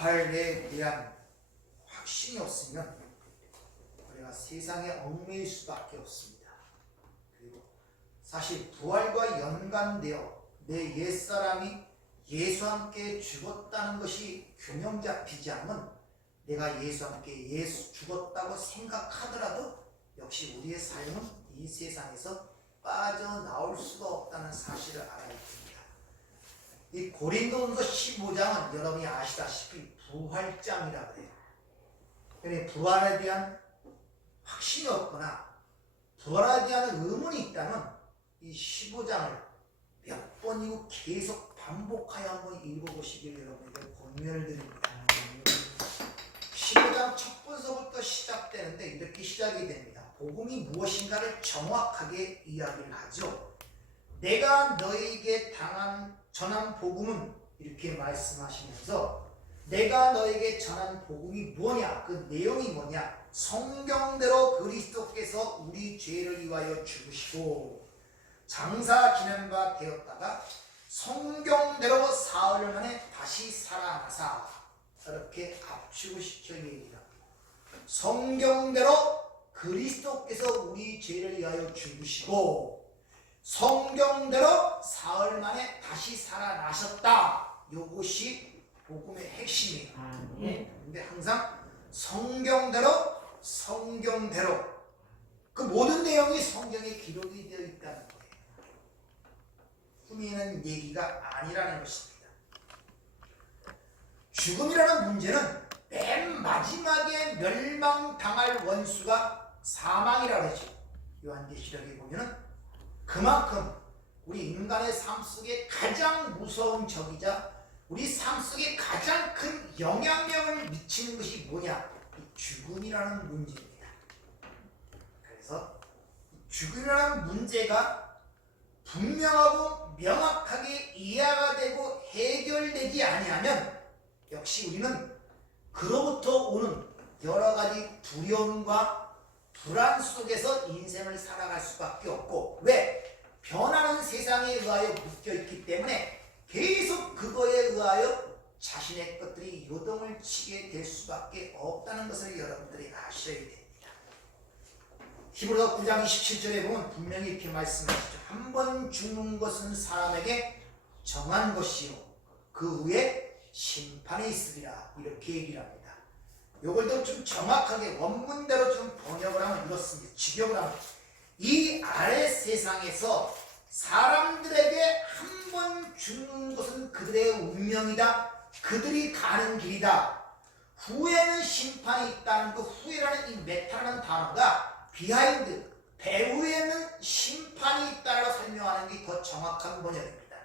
부활에 대한 확신이 없으면 우리가 세상에 얽매일 수밖에 없습니다. 그리고 사실 부활과 연관되어 내 옛사람이 예수와 함께 죽었다는 것이 균형 잡히지 않으면 내가 예수와 함께 죽었다고 생각하더라도 역시 우리의 삶은 이 세상에서 빠져나올 수가 없다는 사실을 알아야 됩니다. 이 고린도전서 15장은 여러분이 아시다시피 부활장이라고 해요. 그러니 부활에 대한 확신이 없거나 부활에 대한 의문이 있다면 이 15장을 몇 번이고 계속 반복하여 한번 읽어보시기를 여러분에게 권면을 드립니다. 15장 첫 번서부터 시작되는데 이렇게 시작이 됩니다. 복음이 무엇인가를 정확하게 이야기를 하죠. 내가 너에게 전한 복음은 이렇게 말씀하시면서 내가 너에게 전한 복음이 뭐냐? 그 내용이 뭐냐? 성경대로 그리스도께서 우리 죄를 위하여 죽으시고 장사 지낸 바 되었다가 성경대로 사흘 만에 다시 살아나사 이렇게 압축을 시켜 얘기합니다. 성경대로 그리스도께서 우리 죄를 위하여 죽으시고 성경대로 사흘 만에 다시 살아나셨다. 이것이 복음의 핵심이에요. 근데 항상 성경대로 그 모든 내용이 성경에 기록이 되어 있다는 거예요. 꾸미는 얘기가 아니라는 것입니다. 죽음이라는 문제는 맨 마지막에 멸망당할 원수가 사망이라고 하죠. 요한계시록에 보면은 그만큼 우리 인간의 삶 속에 가장 무서운 적이자 우리 삶 속에 가장 큰 영향력을 미치는 것이 뭐냐? 이 죽음이라는 문제입니다. 그래서 죽음이라는 문제가 분명하고 명확하게 이해가 되고 해결되지 아니하면 역시 우리는 그로부터 오는 여러 가지 두려움과 불안 속에서 인생을 살아갈 수밖에 없고 왜? 변하는 세상에 의하여 묶여있기 때문에 계속 그거에 의하여 자신의 것들이 요동을 치게 될 수밖에 없다는 것을 여러분들이 아셔야 됩니다. 히브리서 9장 27절에 보면 분명히 이렇게 말씀하시죠. 한 번 죽는 것은 사람에게 정한 것이요 그 후에 심판이 있으리라 이렇게 얘기를 합니다. 이걸 좀 정확하게 원문대로 좀 번역을 하면 이렇습니다. 직역을 하면 이 아래 세상에서 사람들에게 한 번 죽는 것은 그들의 운명이다. 그들이 가는 길이다. 후에는 심판이 있다는 그 후에라는 이 메타라는 단어가 비하인드, 배후에는 심판이 있다라고 설명하는 게 더 정확한 번역입니다.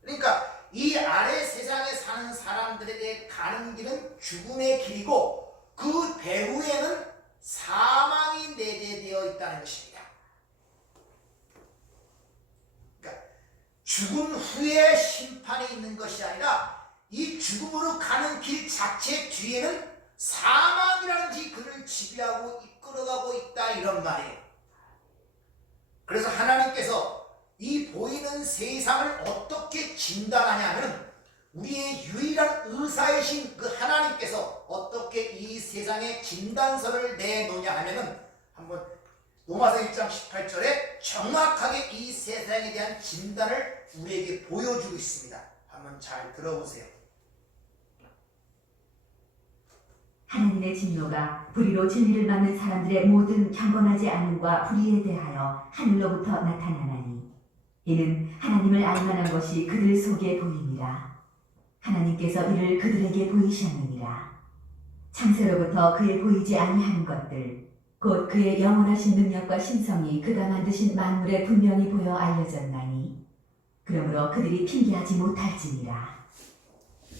그러니까 이 아래 세상에 사는 사람들에게 가는 길은 죽음의 길이고 그 배후에는 사망이 내재되어 있다는 것입니다. 그러니까 죽은 후에 심판이 있는 것이 아니라 이 죽음으로 가는 길 자체 뒤에는 사망이라는 것이 그를 지배하고 이끌어가고 있다 이런 말이에요. 그래서 하나님께서 이 보이는 세상을 어떻게 진단하냐면 우리의 유일한 의사이신 그 하나님께서 어떻게 이 세상에 진단서를 내놓냐 하면은 한번 로마서 1장 18절에 정확하게 이 세상에 대한 진단을 우리에게 보여주고 있습니다. 한번 잘 들어보세요. 하나님의 진노가 불의로 진리를 막는 사람들의 모든 경건하지 않음과 불의에 대하여 하늘로부터 나타나나니 이는 하나님을 알만한 것이 그들 속에 보이니라. 하나님께서 이를 그들에게 보이셨느니라. 창세로부터 그의 보이지 아니하는 것들 곧 그의 영원하신 능력과 신성이 그가 만드신 만물에 분명히 보여 알려졌나니 그러므로 그들이 핑계하지 못할지니라.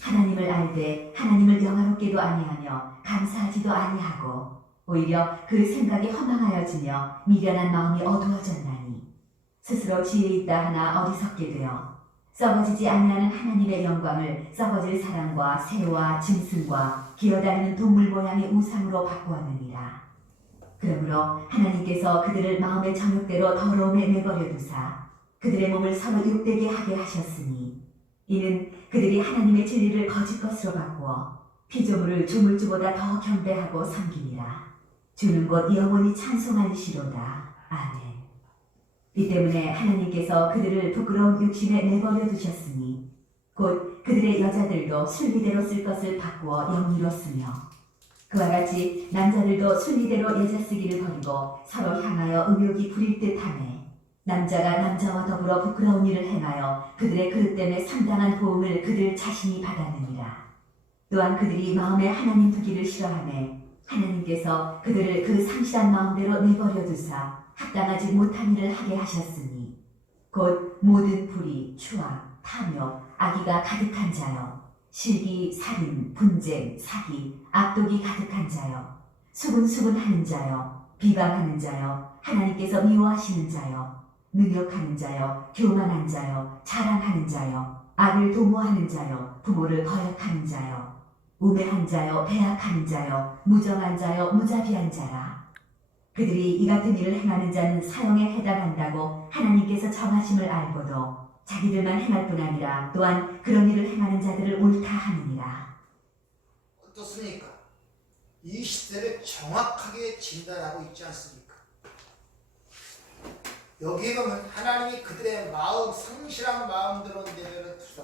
하나님을 알되 하나님을 영화롭게도 아니하며 감사하지도 아니하고 오히려 그 생각이 허망하여지며 미련한 마음이 어두워졌나니 스스로 지혜 있다 하나 어리석게 되어 썩어지지 아니하는 하나님의 영광을 썩어질 사람과 새와 짐승과 기어다니는 동물 모양의 우상으로 바꾸었느니라. 그러므로 하나님께서 그들을 마음의 정욕대로 더러움에 내버려 두사 그들의 몸을 서로 욕되게 하게 하셨으니 이는 그들이 하나님의 진리를 거짓 것으로 바꾸어 피조물을 조물주보다 더 경배하고 섬기니라. 주는 곧 영원히 찬송하시로다. 아멘. 이 때문에 하나님께서 그들을 부끄러운 육신에 내버려 두셨으니 곧 그들의 여자들도 순리대로 쓸 것을 바꾸어 영리로 쓰며 그와 같이 남자들도 순리대로 여자 쓰기를 버리고 서로 향하여 음욕이 부릴 듯하네. 남자가 남자와 더불어 부끄러운 일을 행하여 그들의 그릇됨에 상당한 보응을 그들 자신이 받았느니라. 또한 그들이 마음에 하나님 두기를 싫어하네. 하나님께서 그들을 그 상실한 마음대로 내버려 두사 합당하지 못한 일을 하게 하셨으니 곧 모든 불의, 추악, 탐욕, 악의가 가득한 자여 실기, 살인, 분쟁, 사기, 악독이 가득한 자여 수군수군하는 자여 비방하는 자여 하나님께서 미워하시는 자여 능욕하는 자여 교만한 자여 자랑하는 자여 악을 도모하는 자여 부모를 거역하는 자여 우매한 자여 배악하는 자여 무정한 자여 무자비한 자라. 그들이 이 같은 일을 행하는 자는 사형에 해당한다고 하나님께서 정하심을 알고도 자기들만 행할 뿐 아니라 또한 그런 일을 행하는 자들을 옳다 하느니라. 어떻습니까? 이 시대를 정확하게 진단하고 있지 않습니까? 여기에 보면 하나님이 그들의 마음, 상실한 마음대로 내버려 두사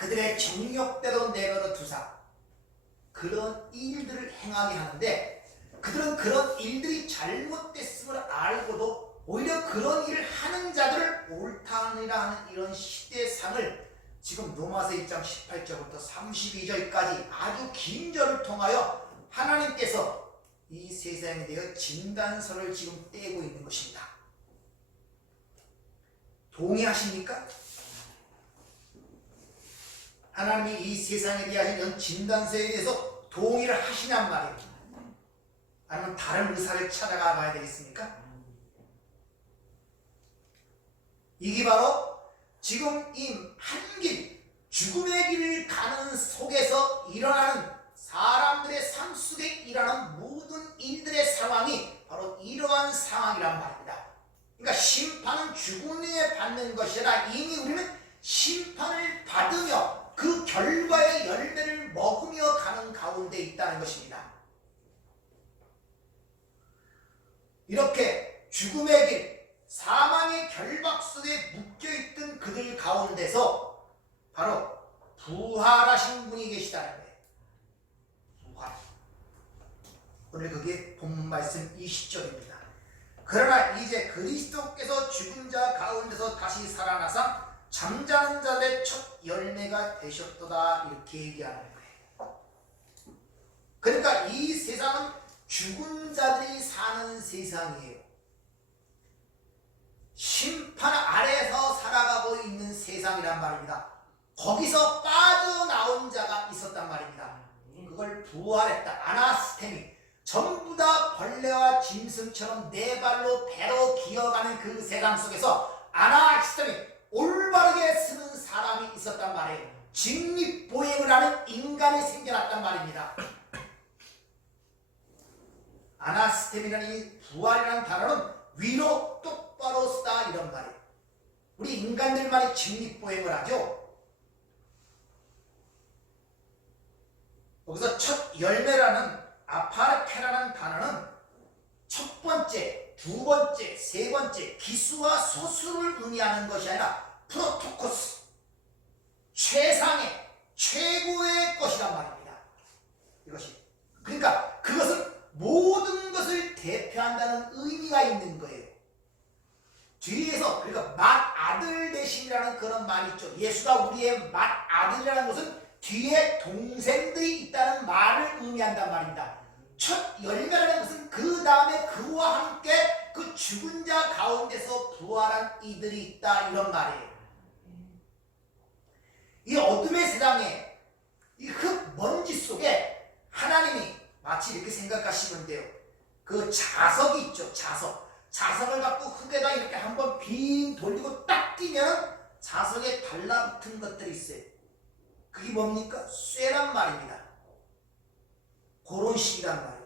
그들의 정욕대로 내버려 두사 그런 일들을 행하게 하는데 그들은 그런 일들이 잘못됐음을 알고도 오히려 그런 일을 하는 자들을 옳다 하느니라 하는 이런 시대상을 지금 로마서 1장 18절부터 32절까지 아주 긴 절을 통하여 하나님께서 이 세상에 대해 진단서를 지금 떼고 있는 것입니다. 동의하십니까? 하나님이 이 세상에 대한 이런 진단서에 대해서 동의를 하시냔 말이에요. 아니면 다른 의사를 찾아가 봐야 되겠습니까? 이게 바로 지금 이 한 길, 죽음의 길을 가는 속에서 일어나는 사람들의 삶 속에 일어나는 모든 일들의 상황이 바로 이러한 상황이란 말입니다. 그러니까 심판은 죽음에 받는 것이 아니라 이미 우리는 심판을 받으며 그 결과의 열매를 먹으며 가는 가운데 있다는 것입니다. 이렇게 죽음의 길, 사망의 결박 속에 묶여있던 그들 가운데서 바로 부활하신 분이 계시다는 거예요. 부활. 오늘 그게 본 말씀 20절입니다. 그러나 이제 그리스도께서 죽은 자 가운데서 다시 살아나사 잠자는 자들의 첫 열매가 되셨도다 이렇게 얘기하는 거예요. 그러니까 이 세상은 죽은 자들이 사는 세상이에요. 심판 아래에서 살아가고 있는 세상이란 말입니다. 거기서 빠져나온 자가 있었단 말입니다. 그걸 부활했다. 아나스테미. 전부 다 벌레와 짐승처럼 네 발로 배로 기어가는 그 세상 속에서 아나스테미 올바르게 쓰는 사람이 있었단 말이에요. 직립보행을 하는 인간이 생겨났단 말입니다. 아나스테미라는 이 부활이라는 단어는 위로 똑바로 쓰다 이런 말이에요. 우리 인간들만이 직립보행을 하죠. 거기서 첫 열매라는 아파르케라는 단어는 첫 번째, 두 번째, 세 번째 기수와 소수를 의미하는 것이 아니라 프로토코스, 최상의, 최고의 것이란 말입니다. 이것이. 그러니까 그것은 모든 것을 대표한다는 의미가 있는 거예요. 뒤에서 그러니까 맏아들 대신이라는 그런 말이 있죠. 예수가 우리의 맏아들이라는 것은 뒤에 동생들이 있다는 말을 의미한단 말입니다. 첫 열매라는 것은 그 다음에 그와 함께 그 죽은 자 가운데서 부활한 이들이 있다 이런 말이에요. 이 어둠의 세상에 이 흙 먼지 속에 하나님이 마치 이렇게 생각하시면 돼요. 그 자석이 있죠. 자석을 갖고 흙에다 이렇게 한번 빙 돌리고 딱 끼면 자석에 달라붙은 것들이 있어요. 그게 뭡니까? 쇠란 말입니다. 그런 식이란 말이에요.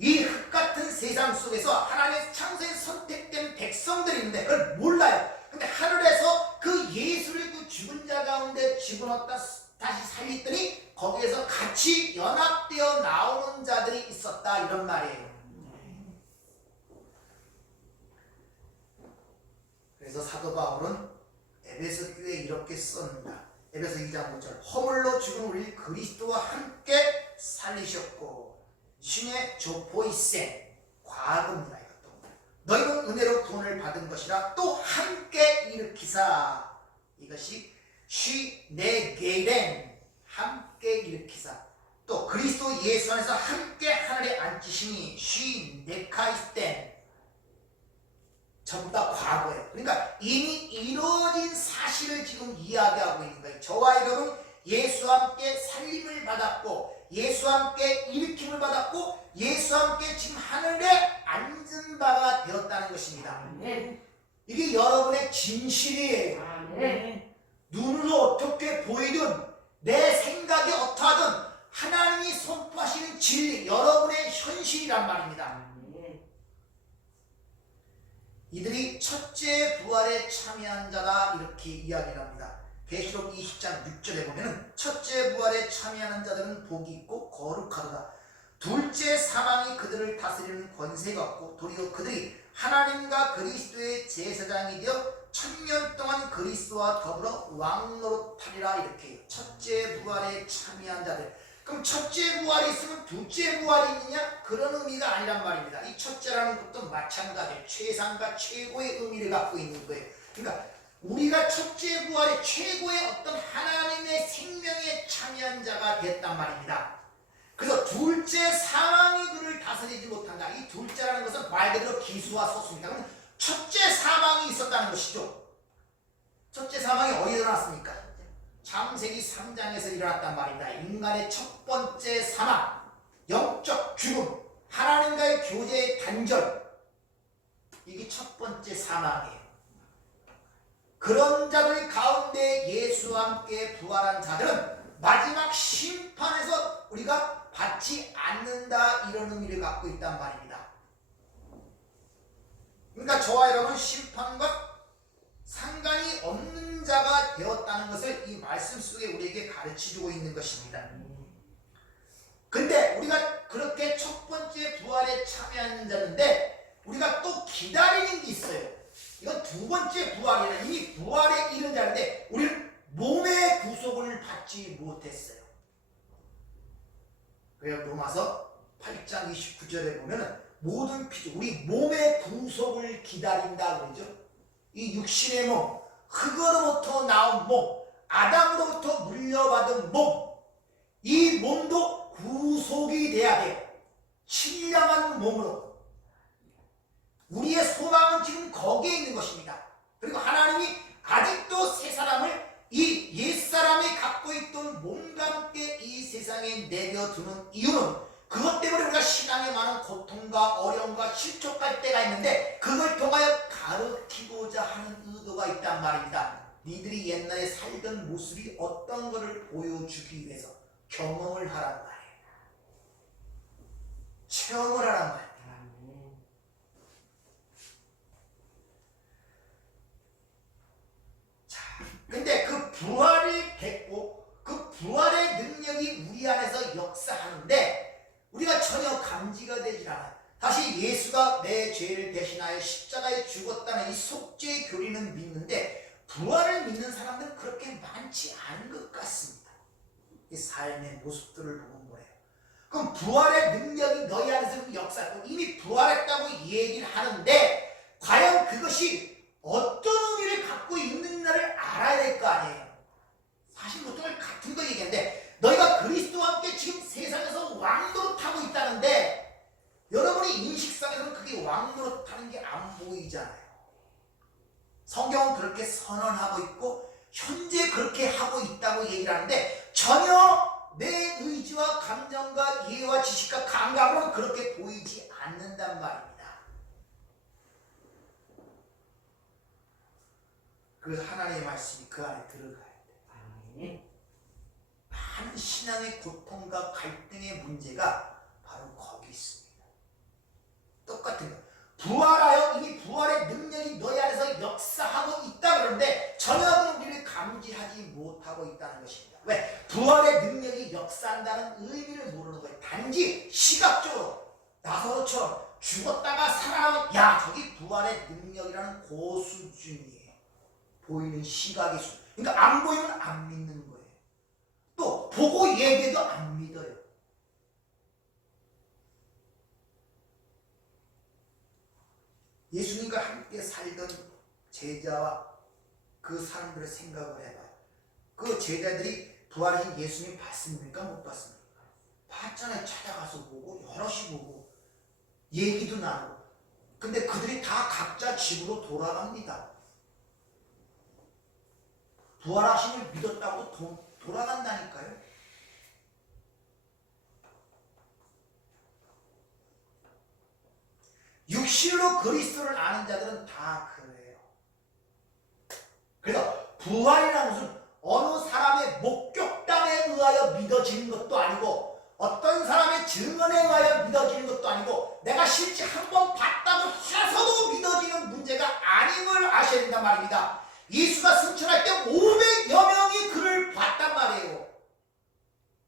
이 흙 같은 세상 속에서 하나님의 창세에 선택된 백성들이 있는데 그걸 몰라요. 근데 하늘에서 그 예수를 그 죽은 자 가운데 집어넣었다 다시 살리더니 거기에서 같이 연합되어 나오는 자들이 있었다 이런 말이에요. 그래서 사도 바울은 에베소 교회에 이렇게 썼습니다. 에베소 2장 5절 허물로 죽은 우리를 그리스도와 함께 살리셨고 신의 조포이세 과거입니다. 이것도 너희는 은혜로 구원을 받은 것이라 또 함께 일으키사 이것이 쉬네게렌 함께 일으키사 또 그리스도 예수 안에서 함께 하늘에 앉히시니 쉬네카이스텐 전부 다 과거예요. 그러니까 이미 이루어진 사실을 지금 이야기하고 있는 거예요. 저와 여러분 예수와 함께 살림을 받았고 예수와 함께 일으킴을 받았고 예수와 함께 지금 하늘에 앉은 바가 되었다는 것입니다. 이게 여러분의 진실이에요. 눈으로 어떻게 보이든 내 생각이 어떠하든 하나님이 선포하시는 진리 여러분의 현실이란 말입니다. 이들이 첫째 부활에 참여한 자다 이렇게 이야기를 합니다. 계시록 20장 6절에 보면 첫째 부활에 참여하는 자들은 복이 있고 거룩하도다. 둘째 사망이 그들을 다스리는 권세가 없고 도리어 그들이 하나님과 그리스도의 제사장이 되어 1000년 동안 그리스도와 더불어 왕노릇하리라 이렇게 해요. 첫째 부활에 참여한 자들. 그럼 첫째 부활이 있으면 둘째 부활이 있느냐? 그런 의미가 아니란 말입니다. 이 첫째라는 것도 마찬가지예요. 최상과 최고의 의미를 갖고 있는 거예요. 그러니까 우리가 첫째 부활의 최고의 어떤 하나님의 생명에 참여한 자가 됐단 말입니다. 그래서 둘째 사망이 그를 다스리지 못한다. 이 둘째라는 것은 말 그대로 기수와 소수입니다. 그럼 첫째 사망이 있었다는 것이죠. 첫째 사망이 어디서 일어났습니까? 창세기 3장에서 일어났단 말입니다. 인간의 첫 번째 사망, 영적 죽음, 하나님과의 교제의 단절, 이게 첫 번째 사망이에요. 그런 자들 가운데 예수와 함께 부활한 자들은 마지막 심판에서 우리가 받지 않는다 이런 의미를 갖고 있단 말입니다. 그러니까 저와 여러분 심판과 상관이 없는 자가 되었다는 것을 이 말씀 속에 우리에게 가르쳐주고 있는 것입니다. 근데 우리가 그렇게 첫 번째 부활에 참여하는 자인데 우리가 또 기다리는 게 있어요. 이건 두 번째 부활이라 이미 부활에 이른 자인데 우리는 몸의 구속을 받지 못했어요. 그래서 로마서 8장 29절에 보면 모든 피조 우리 몸의 구속을 기다린다 그러죠. 이 육신의 몸, 흙으로부터 나온 몸, 아담으로부터 물려받은 몸, 이 몸도 구속이 돼야 돼요. 신령한 몸으로. 우리의 소망은 지금 거기에 있는 것입니다. 그리고 하나님이 아직도 새 사람을 이 옛사람이 갖고 있던 몸과 함께 이 세상에 내려두는 이유는 그것 때문에 우리가 신앙에 많은 고통과 어려움과 실족할 때가 있는데 그걸 통하여 가르치고자 하는 의도가 있단 말입니다. 니들이 옛날에 살던 모습이 어떤 것을 보여주기 위해서 경험을 하란 말이에요. 체험을 하란 말이에요. 자, 근데 그 부활이 됐고 그 부활의 능력이 우리 안에서 역사하는데 우리가 전혀 감지가 되질 않아요. 다시 예수가 내 죄를 대신하여 십자가에 죽었다는 이 속죄의 교리는 믿는데 부활을 믿는 사람들은 그렇게 많지 않은 것 같습니다. 이 삶의 모습들을 보면 뭐예요? 그럼 부활의 능력이 너희 안에서 역사하고 이미 부활했다고 얘기를 하는데 과연 그것이 어떤 의미를 갖고 있는가를 알아야 될 거 아니에요. 사실 보통 같은 거 얘기하는데 너희가 그리스도와 함께 지금 세상에서 왕노릇하고 있다는데 여러분이 인식상에서는 그게 왕노릇하는 게 안 보이잖아요. 성경은 그렇게 선언하고 있고 현재 그렇게 하고 있다고 얘기를 하는데 전혀 내 의지와 감정과 이해와 지식과 감각으로는 그렇게 보이지 않는단 말입니다. 그래서 하나님의 말씀이 그 안에 들어가야 돼요. 많은 신앙의 고통과 갈등의 문제가 바로 거기 있습니다. 똑같은 거. 부활하여 이미 부활의 능력이 너희 안에서 역사하고 있다 그러는데 전혀 우리를 감지하지 못하고 있다는 것입니다. 왜? 부활의 능력이 역사한다는 의미를 모르는 거예요. 단지 시각적으로 나사로처럼 죽었다가 살아나면 야 저기 부활의 능력이라는 고수준이에요. 보이는 시각의 수준. 그러니까 안 보이면 안 믿는 거예요. 또 보고 얘기해도 안 믿어요. 예수님과 함께 살던 제자와 그 사람들의 생각을 해봐요. 그 제자들이 부활하신 예수님 봤습니까? 못 봤습니까? 봤잖아요. 찾아가서 보고 여럿이 보고 얘기도 나누고. 근데 그들이 다 각자 집으로 돌아갑니다. 부활하심을 믿었다고 돌아간다니까요. 육신으로 그리스도를 아는 자들은 다 그래요. 그래서 부활이라는 것은 어느 사람의 목격담에 의하여 믿어지는 것도 아니고 어떤 사람의 증언에 의하여 믿어지는 것도 아니고 내가 실제 한번 봤다고 해서도 믿어지는 문제가 아님을 아셔야 된단 말입니다. 예수가 승천할 때 500여 명이 그를 봤단 말이에요.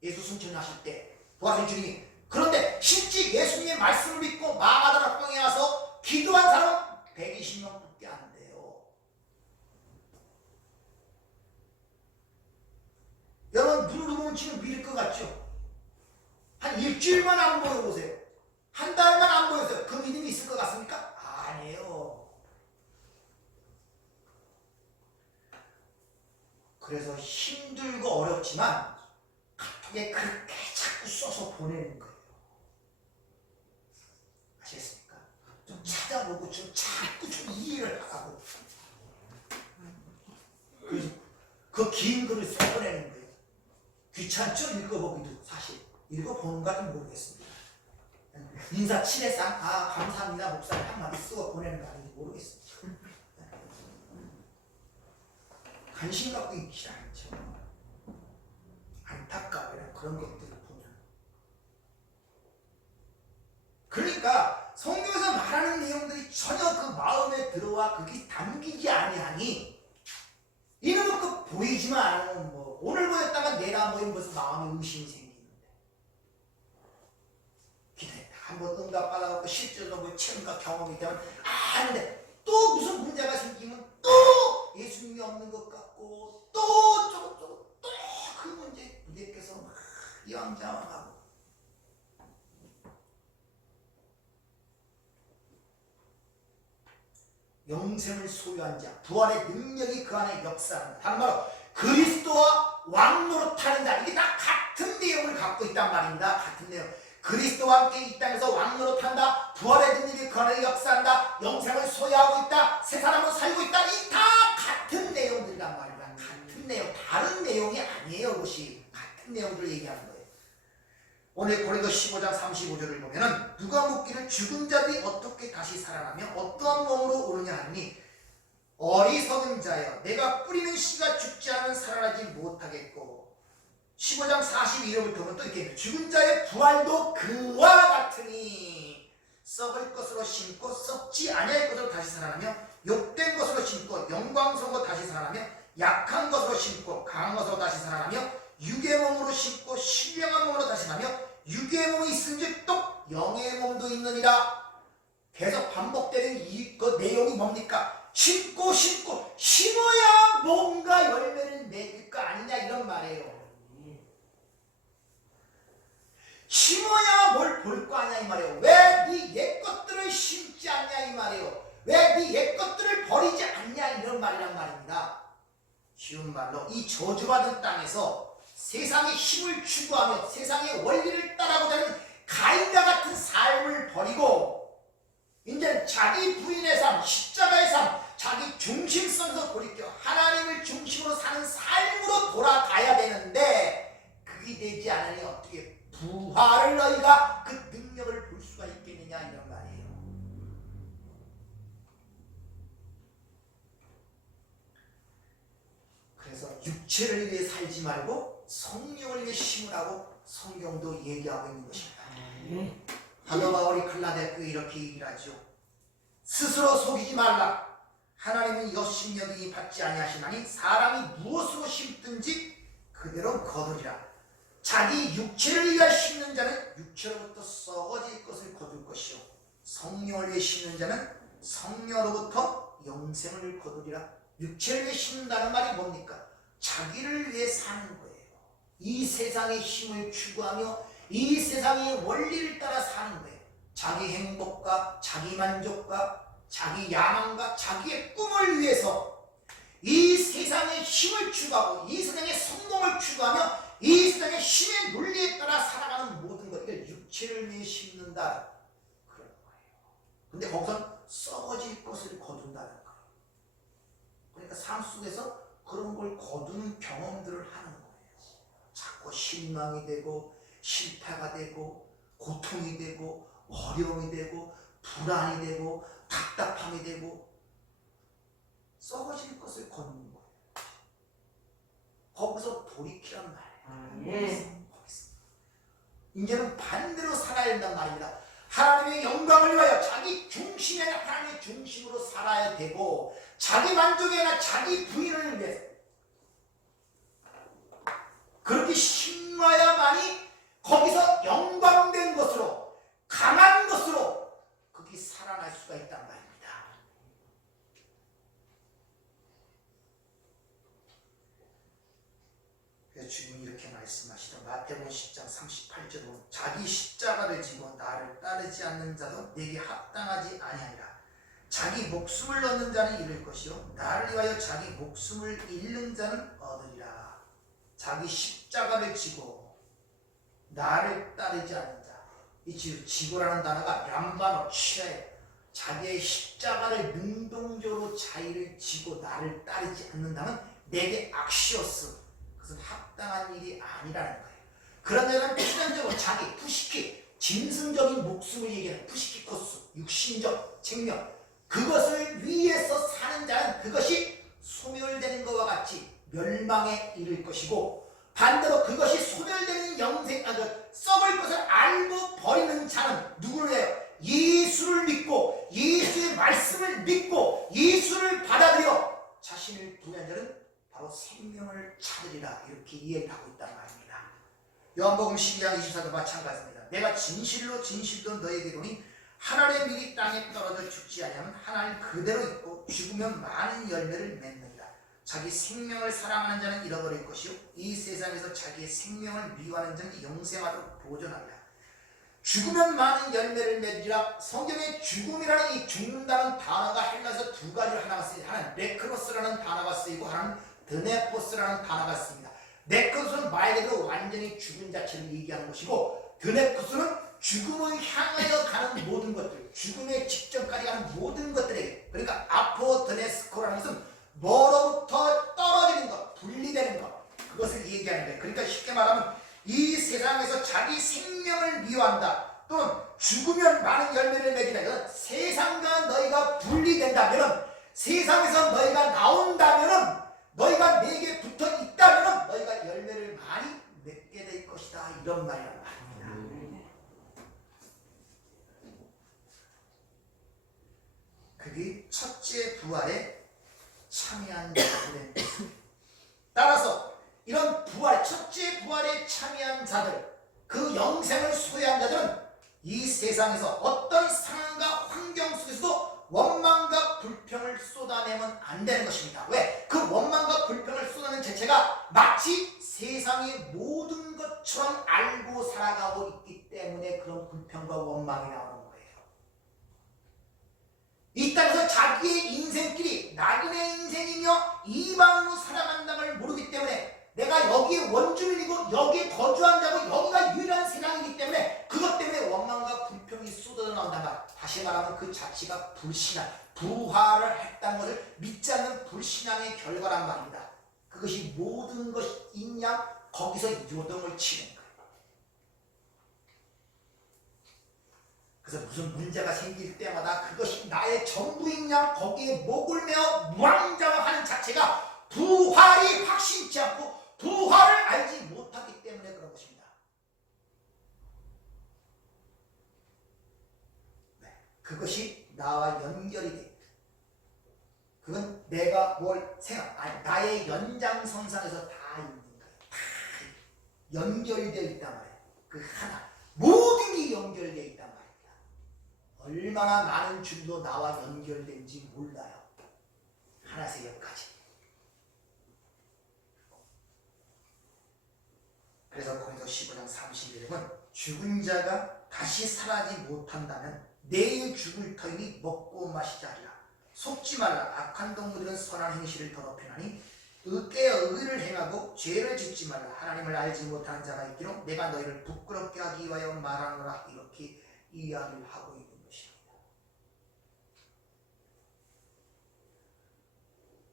예수 승천하실 때 부활하신 주님이. 그런데 실제 예수님의 말씀을 믿고 마가다라 땅에 와서 기도한 사람은 120명밖에 안 돼요. 여러분 눈으로 보면 지금 믿을 것 같죠? 한 일주일만 안 보여보세요. 한 달만 안 보여보세요. 그 믿음이 있을 것 같습니까? 아니에요. 그래서 힘들고 어렵지만 카톡에 그렇게 자꾸 써서 보내는 거예요. 아시겠습니까? 좀 찾아보고 좀 자꾸 좀 이해를 하고 그래서 그 긴 글을 써보내는 거예요. 귀찮죠? 읽어보기도. 사실 읽어보는가 좀 모르겠습니다. 인사 친해상 감사합니다 목사님 한마디 쓰고 보내는 거 아닌지 모르겠습니다. 관심 갖고 있지 않죠. 안타까워요. 그런 것들을 보면. 그러니까 성경에서 말하는 내용들이 전혀 그 마음에 들어와 그게 담기지 아니하니 이놈은 그 보이지만 않으면 뭐 오늘 보였다가 내일 안 보이면 벌써 마음에 의심이 생기는데 기도했다 한번 응답 받아갖고 실제로 뭐 체험과 경험이 되면 하는데 또 무슨 문제가 생기면 또 예수님이 없는 것 같고 또 저것 또 그 문제에 부딪혀서 막 이왕좌왕하고. 영생을 소유한 자, 부활의 능력이 그 안에 역사한다. 다른 말로 그리스도와 왕노릇하는 자. 이게 다 같은 내용을 갖고 있단 말입니다. 같은 내용. 그리스도와 함께 이 땅에서 왕노릇한다. 부활의 능력이 그 안에 역사한다. 영생을 소유하고 있다. 새 사람으로 살고 있다. 이 다 같은 내용들이란 말입니다. 같은 내용, 다른 내용이 아니에요. 그것이 같은 내용들을 얘기하는 거예요. 오늘 고린도 15장 35절을 보면은 누가 묻기를 죽은 자들이 어떻게 다시 살아나며 어떠한 몸으로 오느냐 하니 어리석은 자여 내가 뿌리는 씨가 죽지 않으면 살아나지 못하겠고 15장 42절부터 보면 또 이렇게 죽은 자의 부활도 그와 같으니 썩을 것으로 심고 썩지 아니할 것으로 다시 살아나며 욕된 것으로 심고 영광스러운 것 다시 살아나며 약한 것으로 심고 강한 것으로 다시 살아나며 육의 몸으로 심고 신령한 몸으로 다시 나며 육의 몸이 있은즉 또 영의 몸도 있느니라. 계속 반복되는 그 내용이 뭡니까? 심고 심어야 뭔가 열매를 맺을 거 아니냐 이런 말이에요. 심어야 뭘 볼 거 아니냐 이 말이에요. 왜 네 옛 것들을 심지 않냐 이 말이에요. 왜 네 옛 것들을 버리지 않냐 이런 말이란 말입니다. 쉬운 말로 이 저주받은 땅에서 세상의 힘을 추구하며 세상의 원리를 따라고자 하는 가인과 같은 삶을 버리고 이제는 자기 부인의 삶, 십자가의 삶, 자기 중심성에서 돌이켜 하나님을 중심으로 사는 삶으로 돌아가야 되는데 그게 되지 않으니 어떻게 부활을 너희가 그 능력을 볼 수가 있겠느냐 이런 말이에요. 그래서 육체를 위해 살지 말고 성령을 위해 심으라고 성경도 얘기하고 있는 것입니다. 사도 바울이 갈라디아서에 이렇게 얘기를 하죠. 스스로 속이지 말라. 하나님은 여신여김이 받지 아니하시나니 사람이 무엇으로 심든지 그대로 거두리라. 자기 육체를 위하여 심는 자는 육체로부터 썩어질 것을 거둘 것이요 성령을 위해 심는 자는 성령으로부터 영생을 거두리라. 육체를 위해 심는다는 말이 뭡니까? 자기를 위해 사는 거예요. 이 세상의 힘을 추구하며 이 세상의 원리를 따라 사는 거예요. 자기 행복과 자기 만족과 자기 야망과 자기의 꿈을 위해서 이 세상의 힘을 추구하고 이 세상의 성공을 추구하며 이 세상의 힘의 논리에 따라 살아가는 모든 것을 육체를 위해 심는다 그런 거예요. 근데 거기서 썩어질 것을 거둔다는 거예요. 그러니까 삶 속에서 그런 걸 거두는 경험들을 하는 거예요. 자꾸 실망이 되고 실패가 되고 고통이 되고 어려움이 되고 불안이 되고 답답함이 되고 썩어질 것을 거두는 거예요. 거기서 돌이키란 말이에요. 예. 이제는 반대로 살아야 된단 말입니다. 하나님의 영광을 위하여 자기 중심에 아니라 하나님의 중심으로 살아야 되고 자기 만족이 아니라 자기 부인을 위해서 그렇게 심어야만이 거기서 영광된 것으로 강한 것으로 거기 살아날 수가 있단 말입니다. 그래서 주님이 이렇게 말씀하시죠. 마태복음 10장 38절로 자기 십자가를 지고 나를 따르지 않는 자도 내게 합당하지 아니하리라. 자기 목숨을 얻는 자는 잃을 것이요 나를 위하여 자기 목숨을 잃는 자는 얻으리라. 자기 십자가를 지고 나를 따르지 않는 자. 이 지고라는 단어가 람바노 치라예요. 자기의 십자가를 능동적으로 자기를 지고 나를 따르지 않는다면 내게 악시오스, 그것은 합당한 일이 아니라는 거예요. 그러면 필연적으로 자기 푸시키, 짐승적인 목숨을 얘기하는 푸시키코스, 육신적 생명, 그것을 위해서 사는 자는 그것이 소멸되는 것과 같이 멸망에 이를 것이고, 반대로 그것이 소멸되는 영생, 썩을 것을 알고 버리는 자는 누구를 해요? 예수를 믿고 예수의 말씀을 믿고 예수를 받아들여 자신을 부여한 자는 바로 생명을 찾으리라. 이렇게 이해를 하고 있단 말입니다. 요한복음 12장 24절 마찬가지입니다. 내가 진실로 진실로 너에게 이르노니 하늘의 밀이 땅에 떨어져 죽지 아니하면 하늘 그대로 있고 죽으면 많은 열매를 맺느니라. 자기 생명을 사랑하는 자는 잃어버릴 것이요 이 세상에서 자기의 생명을 미워하는 자는 영생하도록 보존하리라. 죽으면 많은 열매를 맺으리라. 성경에 죽음이라는 이 죽는다는 단어가 헬라서 두 가지를 하나가 쓰이고, 하나는 네크로스라는 단어가 쓰이고 하나는 드네포스라는 단어가 쓰입니다. 네크로스는 말 그대로 완전히 죽은 자체를 얘기하는 것이고, 드네포스는 죽음을 향하여 가는 모든 것들, 죽음의 직전까지 가는 모든 것들에게, 그러니까 아포드네스코라는 것은 뭐로부터 떨어지는 것, 분리되는 것, 그것을 얘기하는 거예요. 그러니까 쉽게 말하면 이 세상에서 자기 생명을 미워한다, 또는 죽으면 많은 열매를 맺으라. 이건 세상과 너희가 분리된다면, 세상에서 너희가 나온다면, 너희가 내게 붙어 있다면 너희가 열매를 많이 맺게 될 것이다. 이런 말이란 말입니다. 그게 첫째 부활에 참여한 자들의 모습. 따라서 이런 부활, 첫째 부활에 참여한 자들, 그 영생을 소유한 자들은 이 세상에서 어떤 상황과 환경 속에서도 원망과 불평을 쏟아내면 안 되는 것입니다. 왜? 그 원망과 불평을 쏟아내는 자체가 마치 세상의 모든 것처럼 알고 살아가고 있기 때문에 그런 불평과 원망이 나오는 거예요. 이 땅에서 자기의 인생길이 낙인의 인생이며 이방으로 살아간다는 걸 모르기 때문에, 내가 여기에 원주민이고 여기에 거주한 자고 여기가 유일한 세상이기 때문에 그것 때문에 원망과 불평이 쏟아져 나온단 말. 다시 말하면 그 자체가 불신앙, 부활을 했다는 것을 믿지 않는 불신앙의 결과란 말입니다. 그것이 모든 것이 있냐 거기서 요동을 치는 거예요. 그래서 무슨 문제가 생길 때마다 그것이 나의 전부이냐 거기에 목을 메어 무왕좌왕하는 자체가 부활이 확신치 않고 부활을 알지 못하기 때문에 그런 것입니다. 네, 그것이 나와 연결이 됩니다. 그 그건 내가 뭘 아니, 나의 연장선상에서 다 있는 거예요. 다 연결되어 있단 말이에요. 그 하나. 모든 게 연결되어 있단 말이에요. 얼마나 많은 줄도 나와 연결된지 몰라요. 하나에서 여기까지. 그래서 고린도 15장 31절은 죽은 자가 다시 살아나지 못한다면 내일 죽을 터이니 먹고 마시지 하리라. 속지 말라. 악한 동무들은 선한 행실을 더럽히나니 깨어 의를 행하고 죄를 짓지 말라. 하나님을 알지 못하는 자가 있기로 내가 너희를 부끄럽게 하기 위하여 말하노라. 이렇게 이야기를 하고 있는 것입니다.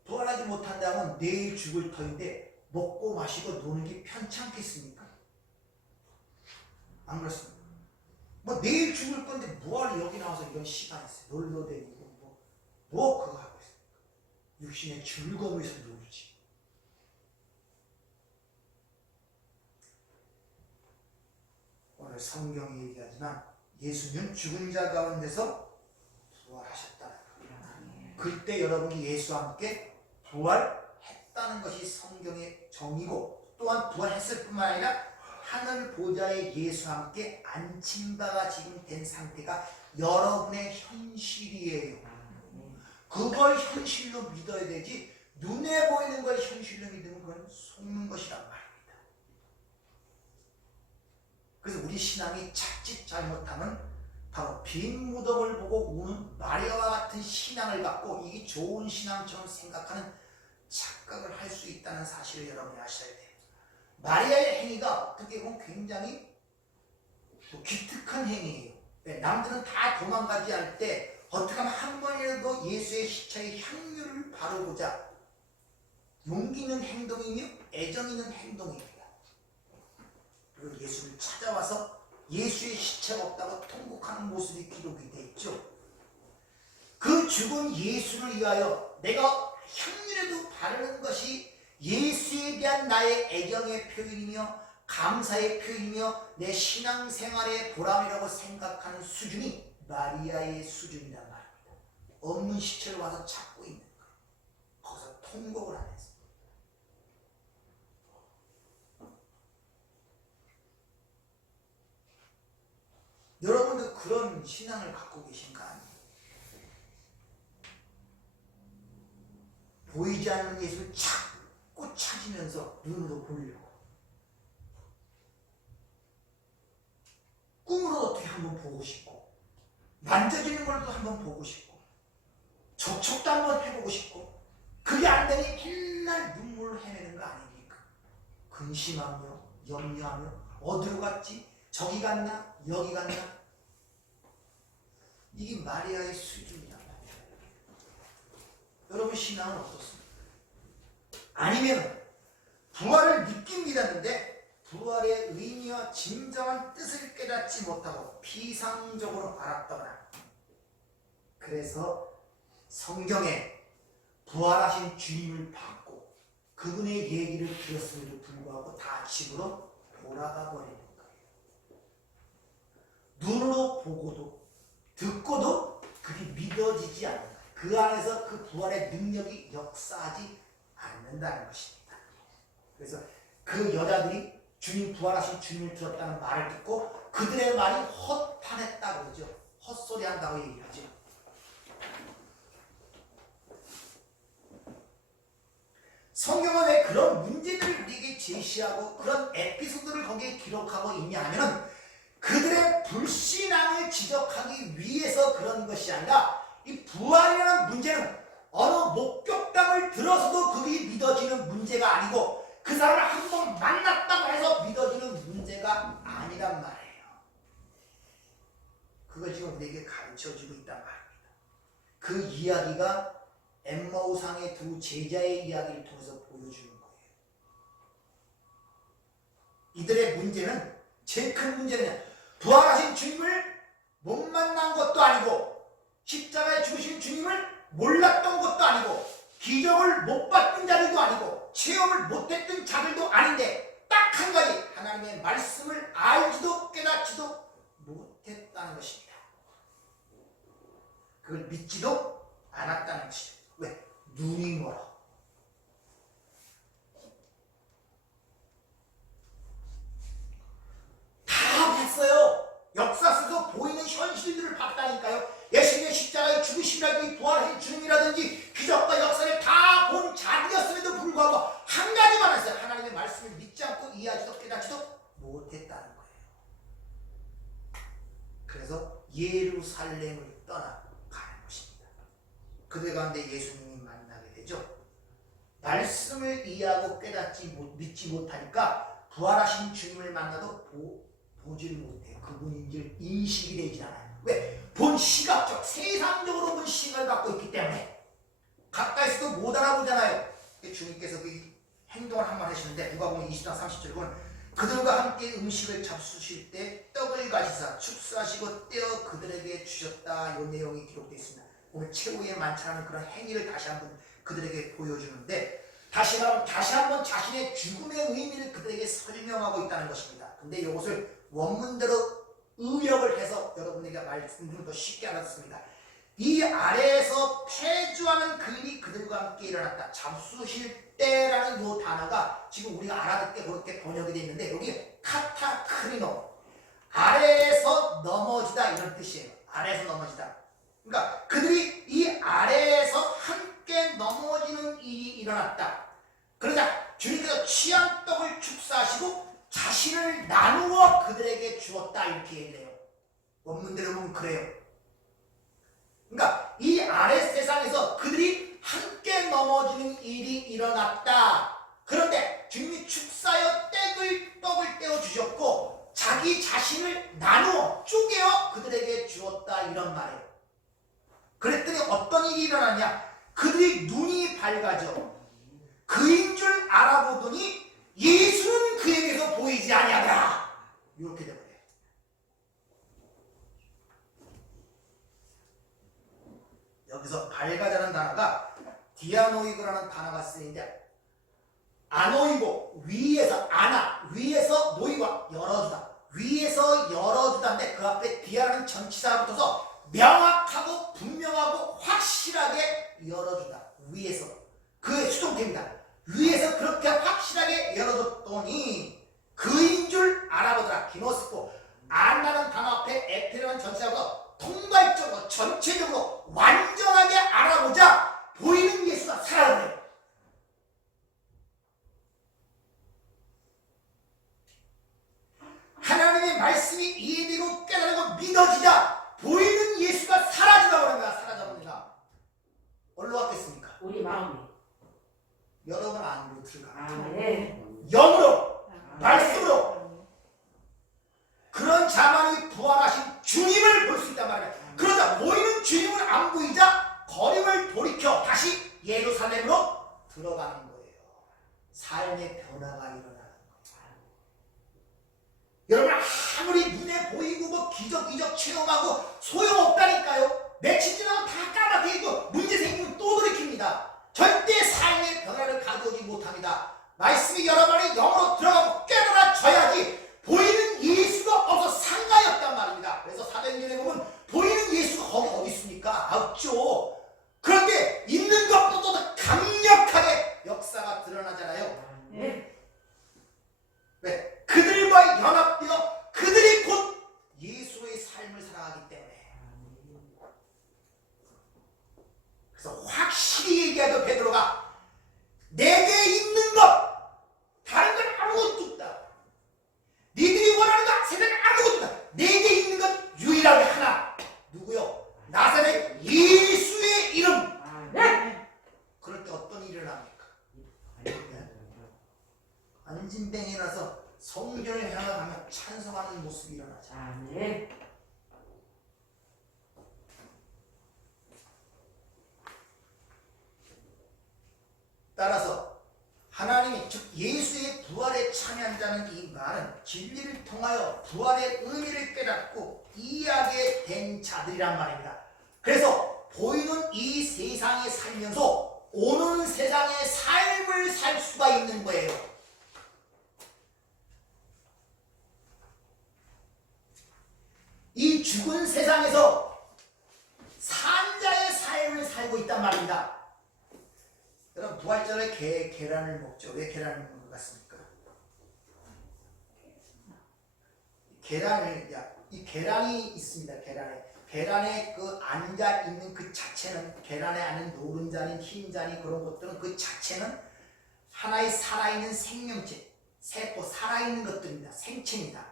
부활하지 못한다면 내일 죽을 터인데 먹고 마시고 노는 게 편찮겠습니까? 안 그렇습니다. 뭐 내일 죽을 건데 뭐하러 여기 나와서 이런 시간이 있어요. 놀러 다니고 뭐 그거 하고 있습니까? 육신의 즐거움에서 놀지. 오늘 성경이 얘기하지만 예수님은 죽은 자 가운데서 부활하셨다는 거예요. 그때 여러분이 예수와 함께 부활했다는 것이 성경의 정의고, 또한 부활했을 뿐만 아니라 하늘 보좌에 예수와 함께 앉힌 바가 지금 된 상태가 여러분의 현실이에요. 그걸 현실로 믿어야 되지, 눈에 보이는 걸 현실로 믿으면 그건 속는 것이란 말입니다. 그래서 우리 신앙이 자칫 잘못하면 바로 빈 무덤을 보고 우는 마리아와 같은 신앙을 갖고 이게 좋은 신앙처럼 생각하는 착각을 할 수 있다는 사실을 여러분이 아셔야 돼요. 마리아의 행위가 어떻게 보면 굉장히 기특한 행위예요. 남들은 다 도망가지 않을 때 어떻게 하면 한 번이라도 예수의 시체의 향유를 바르고자 용기 있는 행동이며 애정 있는 행동입니다. 그리고 예수를 찾아와서 예수의 시체가 없다고 통곡하는 모습이 기록이 되어 있죠. 그 죽은 예수를 위하여 내가 향유라도 바르는 것이 예수에 대한 나의 애정의 표현이며 감사의 표현이며 내 신앙생활의 보람이라고 생각하는 수준이 마리아의 수준이란 말입니다. 없는 시체를 와서 찾고 있는 거예요. 거기서 통곡을 하면서. 여러분도 그런 신앙을 갖고 계신 거 아니에요? 보이지 않는 예수를 자꾸 찾으면서 눈으로 보려고, 꿈으로 어떻게 한번 보고 싶고, 만져지는 걸도 한번 보고 싶고, 접촉도 한번 해보고 싶고, 그게 안 되니 맨날 눈물을 헤매는 거 아닙니까? 근심하며 염려하며 어디로 갔지? 저기 갔나? 여기 갔나? 이게 마리아의 수준이란 말이에요. 여러분 신앙은 어떻습니까? 아니면 부활을 믿긴 믿었는데 부활의 의미와 진정한 뜻을 깨닫지 못하고 피상적으로 알았더라. 그래서 성경에 부활하신 주님을 받고 그분의 얘기를 들었음에도 불구하고 다 집으로 돌아가 버리는 거예요. 눈으로 보고도 듣고도 그게 믿어지지 않는 거예요. 그 안에서 그 부활의 능력이 역사하지 않는다는 것입니다. 그래서 그 여자들이 주님 부활하신 주님을 들었다는 말을 듣고 그들의 말이 헛판했다고 그러죠. 헛소리 한다고 얘기하죠. 성경은 왜 그런 문제들을 우리에게 제시하고 그런 에피소드를 거기에 기록하고 있냐 하면 그들의 불신앙을 지적하기 위해서 그런 것이 아니라 이 부활이라는 문제는 어느 목격담을 들어서도 그게 믿어지는 문제가 아니고 그 사람을 한 번 만났다고 해서 믿어지는 문제가 아니란 말이에요. 그걸 지금 우리에게 가르쳐주고 있단 말입니다. 그 이야기가 엠마오상의 두 제자의 이야기를 통해서 보여주는 거예요. 이들의 문제는, 제일 큰 문제는 부활하신 주님을 못 만난 것도 아니고 십자가에 죽으신 주님을 몰랐던 것도 아니고 기적을 못 봤던 자들도 아니고 체험을 못했던 자들도 아닌데 딱 한 가지, 하나님의 말씀을 알지도 깨닫지도 못했다는 것입니다. 그걸 믿지도 않았다는 것이죠. 왜? 눈이 뭐라? 다 봤어요. 역사 속에서 보이는 현실들을 봤다니까요. 예수님의 십자가의 죽으심이라든지 부활하신 주님이라든지 기적과 역사를 다 본 자들이었음에도 불구하고 한 가지만 했어요. 하나님의 말씀을 믿지 않고 이해하지도 깨닫지도 못했다는 거예요. 그래서 예루살렘을 떠나가는 것입니다. 그들 가운데 예수님이 만나게 되죠. 말씀을 이해하고 깨닫지 믿지 못하니까 부활하신 주님을 만나도 보지를 못해요. 그분인지 인식이 되지 않아요. 왜? 본 시각적, 세상적으로 본 시각을 갖고 있기 때문에 가까이서도 못 알아보잖아요. 주님께서 그 행동을 한번 하시는데 누가복음 20장 30절 보면 그들과 함께 음식을 잡수실 때 떡을 가지사 축사하시고 떼어 그들에게 주셨다. 이 내용이 기록되어 있습니다. 오늘 최후의 만찬하는 그런 행위를 다시 한번 그들에게 보여주는데 다시 한번 자신의 죽음의 의미를 그들에게 설명하고 있다는 것입니다. 근데 이것을 원문대로 의역을 해서 여러분에게 말씀드리면 더 쉽게 알아듣습니다. 이 아래에서 폐주하는 그 일이 그들과 함께 일어났다. 잡수실 때라는 이 단어가 지금 우리가 알아듣게 그렇게 번역이 되어 있는데 여기 카타크리노 아래에서 넘어지다 이런 뜻이에요. 아래에서 넘어지다. 그러니까 그들이 이 아래에서 함께 넘어지는 일이 일어났다. 그러자 주님께서 취한 떡을 축사하시고 자신을 나누어 그들에게 주었다 이렇게 얘기해요. 원문대로 보면 그래요. 그러니까 이 아래 세상에서 그들이 함께 넘어지는 일이 일어났다. 그런데 주님이 축사하여 떡을 떼어 주셨고 자기 자신을 나누어 쪼개어 그들에게 주었다 이런 말이에요. 그랬더니 어떤 일이 일어났냐? 그들이 눈이 밝아져 그인 줄 알아보더니 예수는 그에게서 보이지 아니하더라. 이렇게 되버려요. 여기서 밝아자는 단어가 디아노이고라는 단어가 쓰이는데 아노이고 위에서 아나 위에서 노이고 열어주다 위에서 열어주다인데 그 앞에 디아라는 전치사가 붙어서 명확하고 분명하고 확실하게 열어주다. 위에서 그의 수동태입니다. 위에서 그렇게 확실하게 열어줬더니 그인 줄 알아보더라. 기노스코 안다는 단어 앞에 에페라는 전치사가 통괄적으로 전체적으로 완전하게 알아보자 보이는 예수가 살아오네요. 하나님의 말씀이 이해되고 깨달고 믿어지자 보이는 예수가 사라지다 버립니다. 사라져버립니다. 어디로 갔겠습니까? 우리 마음이. 여러분 안으로 들어가. 네. 영으로 말씀으로 그런 자만이 부활하신 주님을 볼 수 있단 말이에요. 그러자 보이는 주님을 안 보이자 거림을 돌이켜 다시 예루살렘으로 들어가는 거예요. 삶의 변화가 일어나는 거예요. 여러분 아무리 눈에 보이고 뭐 기적 체험하고 소용없다니까요. 며칠 지나면 다 까맣게 있고 문제 생기면 또 돌이킵니다. 절대 삶의 변화를 가져오지 못합니다. 말씀이 여러분이 영으로 들어가고 깨달아져야지 보이는 예수가 없어 상관이 없단 말입니다. 그래서 사도행전에 보면 보이는 예수가 거기 어디 있습니까? 없죠. 그런데 있는 것보다 더 강력하게 역사가 드러나잖아요. 네. 왜? 그들과 연합되어 그들이 곧 예수의 삶을 살아가기 때문에. 그래서 확실히 얘기하죠. 베드로가 내게 있는 것 다른 건 아무것도 없다. 니들이 원하는 것 세상에 아무것도 없다. 내게 있는 것 유일하게 하나. 누구요? 나사렛 예수의 이름. 네. 그럴 때 어떤 일이 일어납니까? 안진뱅이 나서 성전을 향하며 찬송하는 모습이 일어나죠. 네. 따라서 하나님이 즉 예수의 부활에 참여한 자는 이 말은 진리를 통하여 부활의 의미를 깨닫고 이해하게 된 자들이란 말입니다. 그래서 보이는 이 세상에 살면서 오는 세상의 삶을 살 수가 있는 거예요. 이 죽은 세상에서 산자의 삶을 살고 있단 말입니다. 부활절에 계란을 먹죠. 왜 계란을 먹는 것 같습니까? 이 계란이 있습니다. 계란에 그 앉아 있는 그 자체는, 계란에 앉은 노른자니 흰자니 그런 것들은 그 자체는 하나의 살아있는 생명체, 세포, 살아있는 것들입니다. 생체입니다.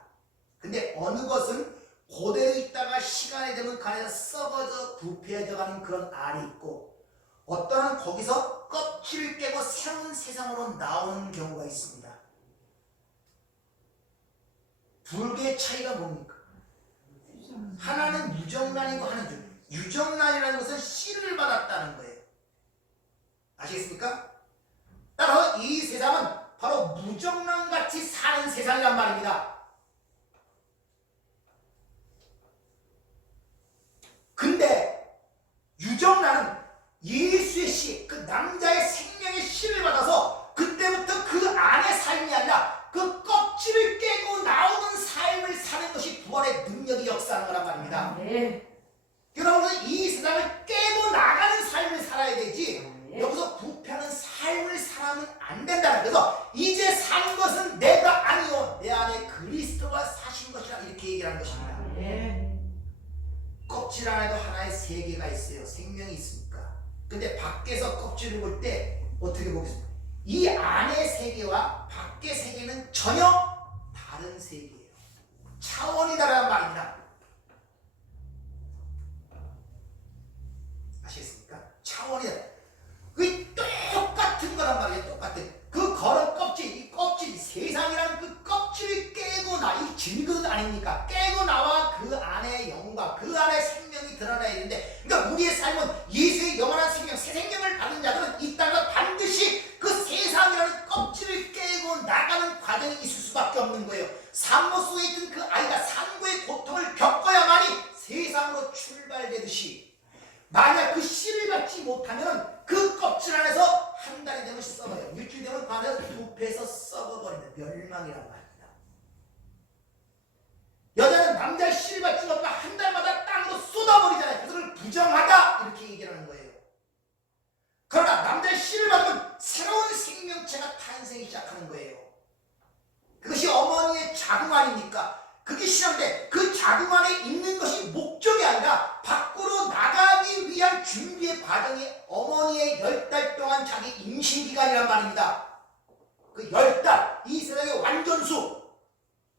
근데 어느 것은 그대로 있다가 시간이 되면 간에서 썩어져 부패해져 가는 그런 알이 있고, 어떠한 거기서 껍질을 깨고 새로운 세상으로 나오는 경우가 있습니다. 두 개의 차이가 뭡니까? 하나는 유정란이고 하나는 유정란이라는 것은 씨를 받았다는 거예요. 아시겠습니까? 따라서 이 세상은 바로 무정란같이 사는 세상이란 말입니다. 근데 유정란은 예수의 씨, 그 남자의 생명의 씨를 받아서 그때부터 그 안의 삶이 아니라 그 껍질을 깨고 나오는 삶을 사는 것이 부활의 능력이 역사하는 거란 말입니다. 네. 여러분은 이 세상을 깨고 나가는 삶을 살아야 되지, 여기서 부패하는 삶을 살아면 안 된다. 그래서 이제 사는 것은 내가 아니요 내 안에 그리스도가 사신 것이라 이렇게 얘기하는 것입니다. 네. 껍질 안에도 하나의 세계가 있어요. 생명이 있으니까. 근데 밖에서 껍질을 볼 때 어떻게 보겠습니까? 이 안의 세계와 밖의 세계는 전혀 다른 세계예요. 차원이 다르단 말입니다. 아시겠습니까? 차원이 다르다. 그게 똑같은 거란 말이에요. 똑같은. 그 걸은 껍질, 이 껍질, 세상이라는 그 껍질을 깨고 이 질그릇 아닙니까? 깨고 나와 그 안에 영과 그 안에 생명이 드러나야 되는데, 그러니까 우리의 삶은 예수의 영원한 생명, 새 생명을 받은 자들은 이 땅에서 반드시 그 세상이라는 껍질을 깨고 나가는 과정이 있을 수밖에 없는 거예요. 산모 속에 있던 그 아이가 산고의 고통을 겪어야만이 세상으로 출발되듯이, 만약 그 씨를 받지 못하면 그 껍질 안에서 한 달이 되면 썩어요. 일주일 되면 그 안에서 부패해서 썩어버린다. 멸망이란 말입니다. 여자는 남자의 씨를 받지 못하면 한 달마다 땅으로 쏟아버리잖아요. 그것을 부정하다 이렇게 얘기하는 거예요. 그러나 남자의 씨를 받으면 새로운 생명체가 탄생이 시작하는 거예요. 그것이 어머니의 자궁 아닙니까? 그게 시작돼. 그 자궁 안에 있는 것이 목적이 아니라 밖으로 나가기 위한 준비의 과정이 어머니의 10달 동안 자기 임신기간이란 말입니다. 그 10달, 이 세상의 완전수.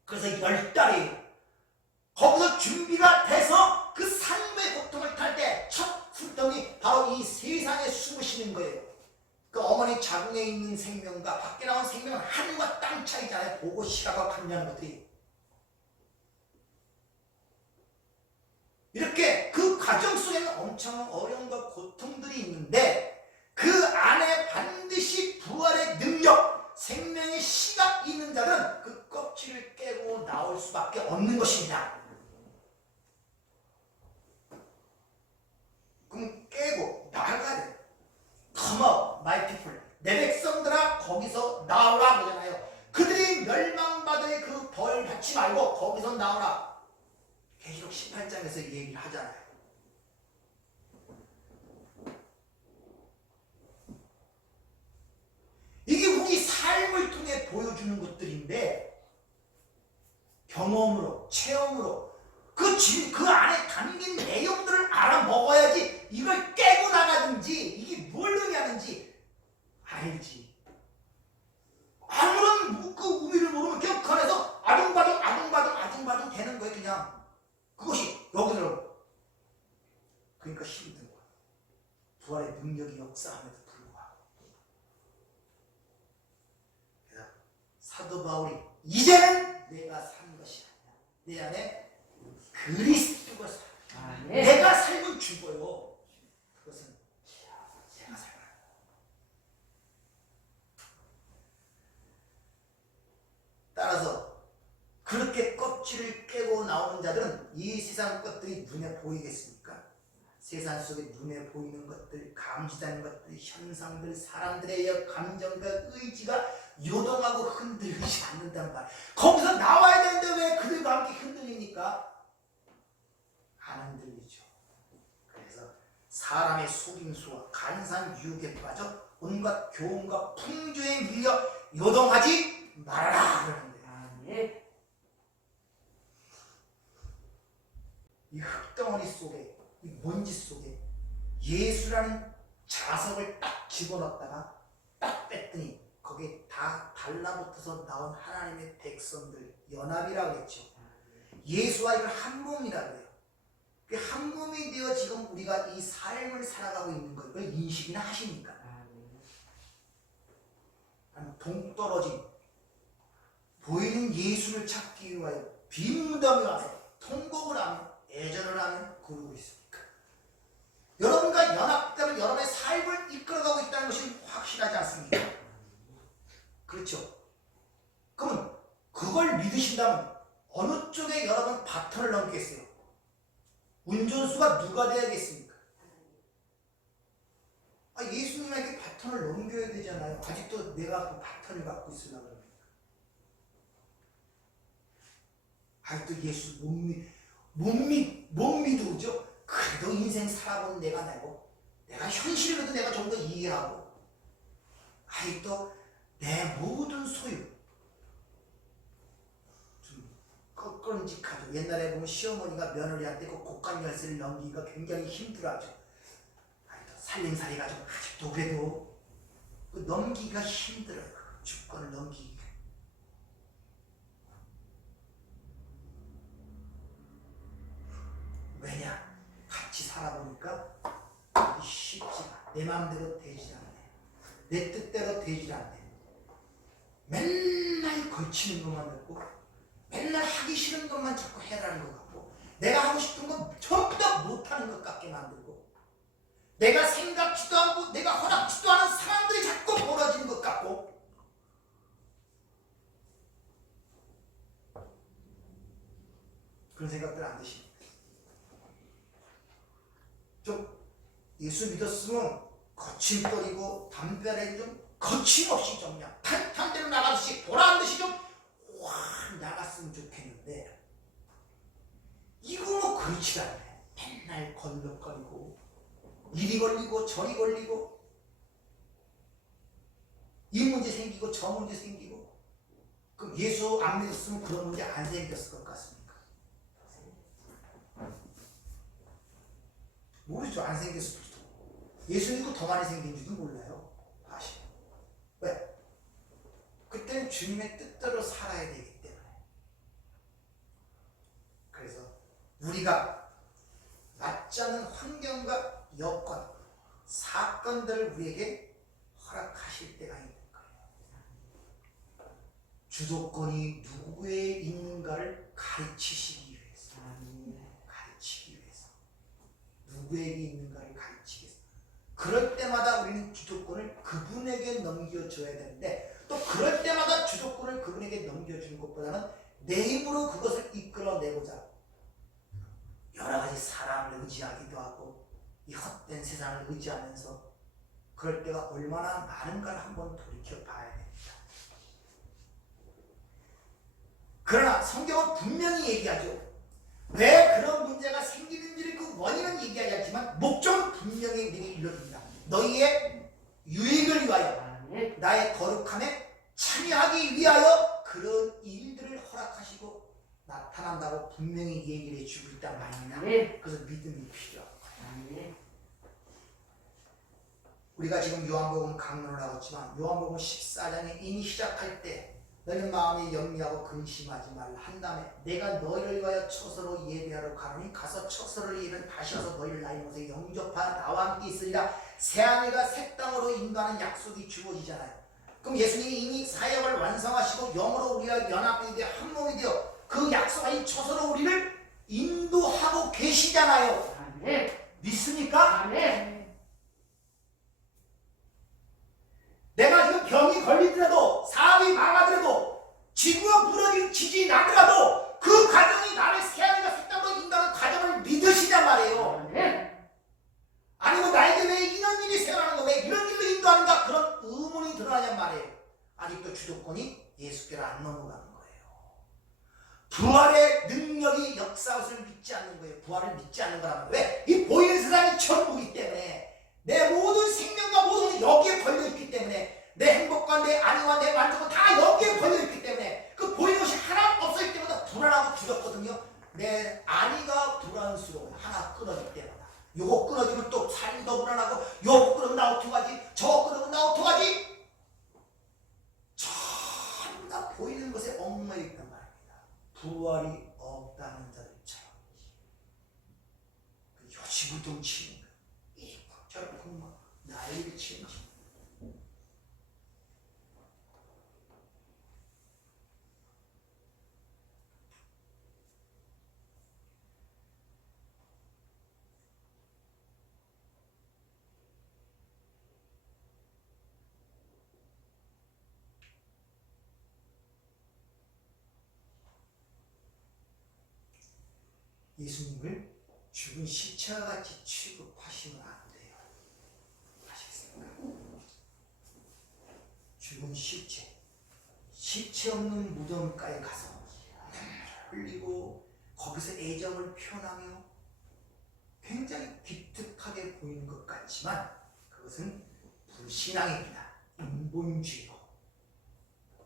그래서 10달이에요. 거기서 준비가 돼서 그 산모의 고통을 탈 때 첫 출동이 바로 이 세상에 숨을 쉬는 거예요. 그 어머니 자궁에 있는 생명과 밖에 나온 생명은 하늘과 땅 차이잖아요. 보고 시각과 판단하는 것들이. 이렇게 그 과정 속에는 엄청난 어려움과 고통들이 있는데, 그 안에 반드시 부활의 능력, 생명의 씨가 있는 자들은 그 껍질을 깨고 나올 수밖에 없는 것입니다. 그럼 깨고 나가야 돼요. Come out, my people. 내 백성들아 거기서 나오라 그러잖아요. 그들이 멸망받을 그 벌 받지 말고 거기서 나오라. 계시록 18장에서 이 얘기를 하잖아요. 이게 우리 삶을 통해 보여주는 것들인데, 경험으로, 체험으로 그 안에 담긴 내용들을 알아먹어야지 이걸 깨고 나가든지 이게 뭘 의미하는지 알지. 아무런 그 의미를 모르면 그냥 그 안에서 아둥바둥 되는 거예요. 그냥 그것이 여기로. 그러니까 힘든 거야. 부활의 능력이 역사함에도 불구하고. 그래서 사도 바울이 이제는 내가 산 것이 아니야. 내 안에 그리스도가 살아. 네. 내가 살면 죽어요. 그것은 제가 살아요. 따라서 그렇게 껍질을 깨고 나오는 자들은 이 세상 것들이 눈에 보이겠습니까? 세상 속에 눈에 보이는 것들, 감지되는 것들, 현상들, 사람들의 감정과 의지가 요동하고 흔들리지 않는단 말이에요. 거기서 나와야 되는데 왜 그들과 함께 흔들립니까? 안 흔들리죠. 그래서 사람의 속임수와 간산 유혹에 빠져 온갖 교훈과 풍조에 밀려 요동하지 말아라 그러는데, 아멘. 이 흙덩어리 속에, 이 먼지 속에 예수라는 자석을 딱 집어넣었다가 딱 뺐더니 거기에 다 달라붙어서 나온 하나님의 백성들, 연합이라고 했죠. 예수와 이걸 한 몸이라고 해요. 그 한 몸이 되어 지금 우리가 이 삶을 살아가고 있는 걸 그걸 인식이나 하십니까? 아니, 동떨어진 보이는 예수를 찾기 위하여 빈 무덤에 와서 통곡을 하며 애절을 하며 구르고 있습니까? 여러분과 연합되면 여러분의 삶을 이끌어가고 있다는 것이 확실하지 않습니까? 그렇죠? 그러면 그걸 믿으신다면 어느 쪽에 여러분 바톤을 넘겠어요? 운전수가 누가 되야겠습니까? 예수님에게 바톤을 넘겨야 되잖아요. 아직도 내가 그 바톤을 갖고 있으려고 그럽니까? 아직도 예수 못 믿으죠? 그래도 인생 살아본 내가 내고, 내가 현실에도 내가 좀 더 이해하고, 아직도 내 모든 소유 좀 껄끄름직하죠. 옛날에 보면 시어머니가 며느리한테 그 곡간 열쇠를 넘기기가 굉장히 힘들어하죠. 아직도 살림살이가 좀 아직도 그래도 그 넘기기가 힘들어요. 주권을 넘기기가. 왜냐? 같이 살아보니까 쉽지가, 내 마음대로 되질 않네. 내 뜻대로 되질 않네. 맨날 걸치는 것만 듣고, 맨날 하기 싫은 것만 자꾸 해라는 것 같고, 내가 하고 싶은 건 전부 다 못하는 것 같게 만들고, 내가 생각지도 않고 내가 허락지도 않은 상황들이 자꾸 벌어지는 것 같고, 그런 생각들 안 드십니까? 좀 예수 믿었으면 거침거리고 담배를 좀 거침없이 좀 그냥 탄탄대로 나가듯이 보라는 듯이 좀 확 나갔으면 좋겠는데, 이거 뭐 그렇지 않네. 맨날 걸럭거리고 이리 걸리고 저리 걸리고, 이 문제 생기고 저 문제 생기고. 그럼 예수 안 믿었으면 그런 문제 안 생겼을 것 같습니까? 모르죠. 안 생겼을 수도. 예수 믿고 더 많이 생긴지도 몰라요. 사실. 왜? 그때는 주님의 뜻대로 살아야 되기 때문에. 그래서 우리가 맞지 않은 환경과 여건, 사건들을 우리에게 허락하실 때가 있는 거예요. 주도권이 누구에 있는가를 가르치시기 위해서. 가르치기 위해서. 누구에게 있는가를 가르치기 위해서. 그럴 때마다 우리는 주도권을 그분에게 넘겨줘야 되는데, 또 그럴 때마다 주도권을 그분에게 넘겨주는 것보다는 내 힘으로 그것을 이끌어내고자 여러 가지 사람을 의지하기도 하고, 이 헛된 세상을 의지하면서 그럴 때가 얼마나 많은가를 한번 돌이켜 봐야 됩니다. 그러나 성경은 분명히 얘기하죠. 왜 그런 문제가 생기는지를 그 원인은 얘기하지 않지만 목적은 분명히 우리에게 일러줍니다. 너희의 유익을 위하여, 나의 거룩함에 참여하기 위하여 그런 일들을 허락하시고 나타난다고 분명히 얘기를 해주고 있단 말입니다. 그래서 믿음이 필요하고, 우리가 지금 요한복음 강론을 하고 있지만 요한복음 14장에 이미 시작할 때 너희는 마음에 염려하고 근심하지 말라 한 다음에 내가 너희를 위하여 처소로 예배하러 가노니 가서 처소를 예배하면 다시 와서 너희를 나의 곳에 영접하여 나와 함께 있으리라. 새하늘과 새 땅으로 인도하는 약속이 주어지잖아요. 그럼 예수님이 이미 사역을 완성하시고 영으로 우리와 연합이 되어 한 몸이 되어 그 약속한 처소로 우리를 인도하고 계시잖아요. 믿습니까? 내가 지금 병이 걸리더라도, 사업이 망하더라도, 지구가 부러지지 나더라도 그 과정이 나를 새하늘과 새 땅으로 인도하는 과정을 믿으시단 말이에요. 아니면 나에게 왜 이런 일이 생겨나는 거, 왜 이런 일로 인도하는가, 그런 의문이 드러나냔 말이에요. 아직도 주도권이 예수께로 안 넘어가는 거예요. 부활의 능력이 역사할 것을 믿지 않는 거예요. 부활을 믿지 않는 거라면. 왜? 이 보이는 세상이 전부이기 때문에 내 모든 생명과 모든 여기에 걸려있기 때문에 내 행복과 내 안위와 내 만족은 다 여기에 걸려있기 때문에 그 보이는 것이 하나 없을 때마다 불안하고 두렵거든요. 내 안위가 불안스러워요. 하나 끊어질 때마다. 요거 끊어지면 또 삶이 더 불안하고 요거 끊으면 나 어떡하지? 저거 끊으면 나 어떡하지? 전부 다 보이는 것에 얽매여 있단 말입니다. 부활이 없다는 자들처럼 그 요시부동 치는 거 저렇게 막 난리를 치는 거. 예수님을 죽은 시체와 같이 취급하시면 안 돼요. 아시겠습니까? 죽은 시체 없는 무덤가에 가서 흘리고 거기서 애정을 표현하며 굉장히 기특하게 보이는 것 같지만 그것은 불신앙입니다. 인본주의고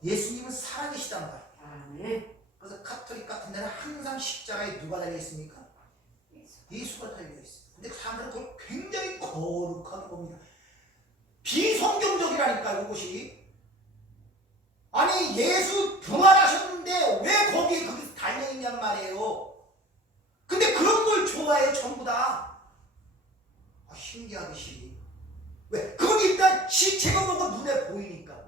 예수님은 살아계시단 말이에요. 아멘. 그래서 카톨릭 같은 데는 항상 십자가에 누가 달려있습니까? 예수가 달려있어요. 근데 사람들은 그걸 굉장히 거룩하게 봅니다. 비성경적이라니까요, 그것이. 아니, 예수 부활하셨는데 왜 거기에 그게 달려있냔 말이에요. 근데 그런 걸 좋아해요, 전부 다. 신기하듯이. 왜? 그건 일단 시체가 보고 눈에 보이니까.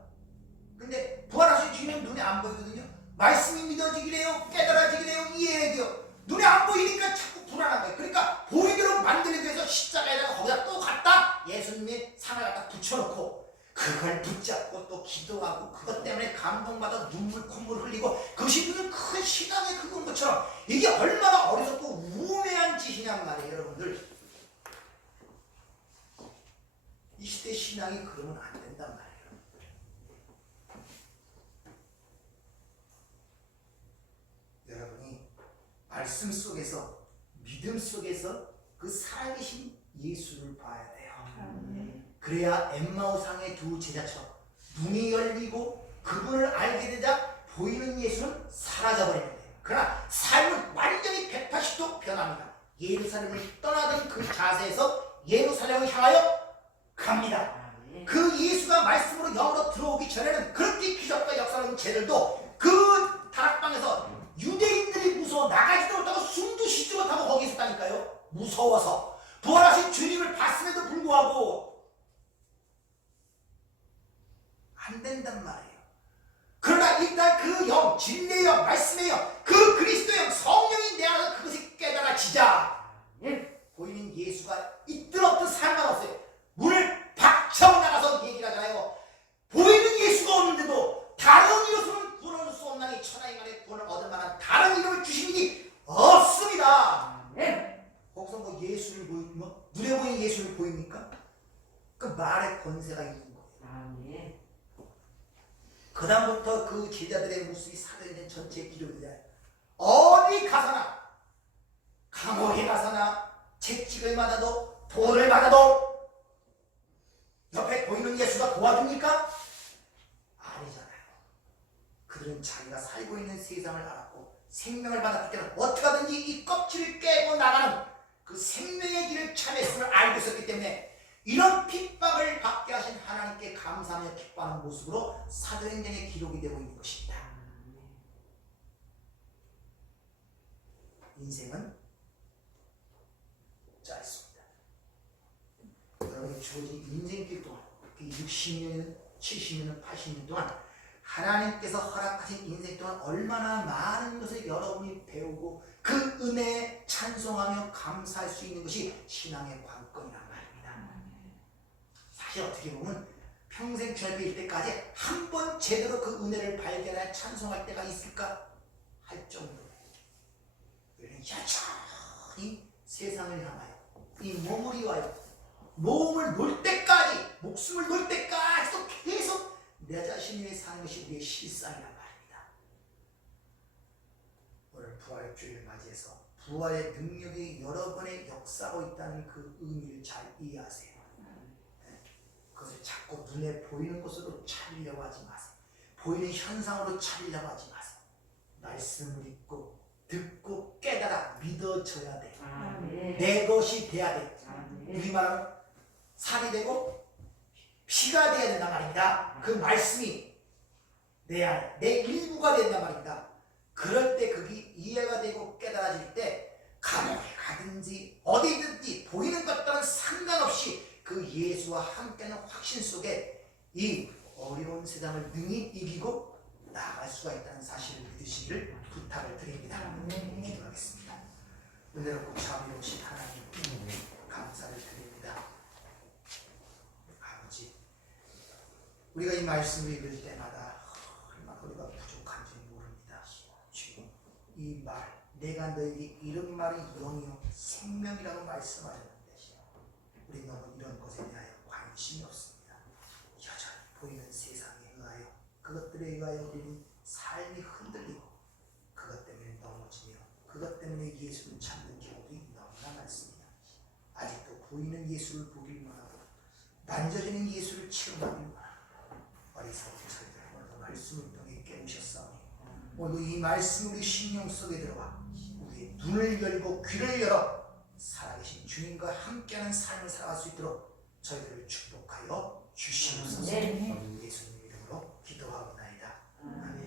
근데 부활하신 주님은 눈에 안 보이거든요. 말씀이 믿어지기래요, 깨달아지기래요, 이해해요. 눈에 안 보이니까 자꾸 불안한 거예요. 그러니까 보이도록 만들기 위해서 십자가에다가 거기다 또 갖다 예수님의 상을 갖다 붙여놓고 그걸 붙잡고 또 기도하고 그것 때문에 감동받아 눈물 콧물 흘리고 그것이 무슨 큰 신앙의 그건 것처럼 이게 얼마나 어리석고 우매한 짓이냔 말이에요, 여러분들. 이 시대 신앙이 그러면 안 된단 말이에요. 여러분이 말씀 속에서 믿음 속에서 그 살아계신 예수를 봐야 돼요. 그래야 엠마오상의 두 제자처럼 눈이 열리고 그분을 알게 되자 보이는 예수는 사라져버리는 거예요. 그러나 삶은 완전히 180도 변합니다. 예루살렘을 떠나던 그 자세에서 예루살렘을 향하여 갑니다. 그 예수가 말씀으로 영으로 들어오기 전에는 그렇게 기적과 역사를 하는 쟤들도 그 다락방에서 유대인들이 무서워 나가지도 못하고 숨도 쉬지 못하고 거기 있었다니까요. 무서워서 부활하신 주님을 봤음에도 불구하고 안 된단 말이에요. 그러나 일단 그 영, 진리의 영, 말씀의 영, 그 그리스도의 영, 성령이 내 안에서 그것이 깨달아지자 보이는 예수가 있든 없든 상관없어요. 문을 박차고 나가서 얘기를 하잖아요. 보이는 예수가 없는데도 다른 이로서는 구원을 얻을 수 없나니 천하인간의 구원을 얻을 만한 다른 이름을 주신 이니 없습니다. 거기서 뭐 예수를 뭐 눈에 보이는 예수를 보입니까? 그 말에 권세가 있는 거예요. 그 다음부터 그 제자들의 모습이 사도행전 전체에 기록이 돼요. 어디 가서나 감옥에 가서나 채찍을 맞아도 돌을 맞아도 옆에 보이는 예수가 도와줍니까? 아니잖아요. 그들은 자기가 살고 있는 세상을 알았고 생명을 받았기 때문에 어떻게 하든지 이 껍질을 깨고 나가는 그 생명의 길을 찾았음을 알고 있었기 때문에 이런 핍박을 받게 하신 하나님께 감사하며 기뻐하는 모습으로 사도행전에 기록이 되고 있는 것입니다. 인생은 짧습니다. 여러분이 주어진 인생길 동안 60년, 70년, 80년 동안 하나님께서 허락하신 인생 동안 얼마나 많은 것을 여러분이 배우고 그 은혜에 찬송하며 감사할 수 있는 것이 신앙의 관건이란 말입니다. 사실 어떻게 보면 평생 주님일 때까지 한 번 제대로 그 은혜를 발견해 찬송할 때가 있을까 할 정도로 우리는 여전히 세상을 향하여 이 몸을 위하여 몸을 놓을 때까지 목숨을 놓을 때까지도 계속 내 자신을 위해 사는 것이 우리의 실상이란 말입니다. 오늘 부활의 주일을 맞이해서 부활의 능력이 여러분의 역사하고 있다는 그 의미를 잘 이해하세요. 자꾸 눈에 보이는 것으로 찾으려고 하지 마세요. 보이는 현상으로 찾으려고 하지 마세요. 말씀을 읽고 듣고 깨달아 믿어져야 돼. 아멘. 내 것이 돼야 돼. 아멘. 우리 말은 살이 되고 피가 돼야 된단 말입니다. 그 말씀이 내 안에 내 일부가 된단 말입니다. 그럴 때 그게 이해가 되고 깨달아질 때 감옥에 가든지 어디든지 보이는 것들은 상관없이 그 예수와 함께하는 확신 속에 이 어려운 세상을 능히 이기고 나아갈 수가 있다는 사실을 믿으시기를 부탁을 드립니다. 아멘. 기도하겠습니다. 은혜롭고 자비로우신 하나님 감사를 드립니다. 아버지, 우리가 이 말씀을 읽을 때마다 얼마나 우리가 부족한지 모릅니다. 주님, 이 말, 내가 너에게 이런 말이 영이요 생명이라고 말씀하셨는데 우리 너무 이런 것에 대하여 관심이 없습니다. 여전히 보이는 세상에 의하여 그것들에 의하여 우리는 삶이 흔들리고 그것 때문에 넘어지며 그것 때문에 예수를 찾는 경우들이 너무나 많습니다. 아직도 보이는 예수를 보기만 하고 만져지는 예수를 체험하기만 하고 어리석은 저희들 오늘도 말씀을 통해 깨우셨사오니 오늘도 이 말씀 우리 심령 속에 들어와 우리의 눈을 열고 귀를 열어 살아계신 주님과 함께하는 삶을 살아갈 수 있도록 저희들을 축복하여 주시옵소서. 네. 예수님 이름으로 기도하옵나이다. 아멘.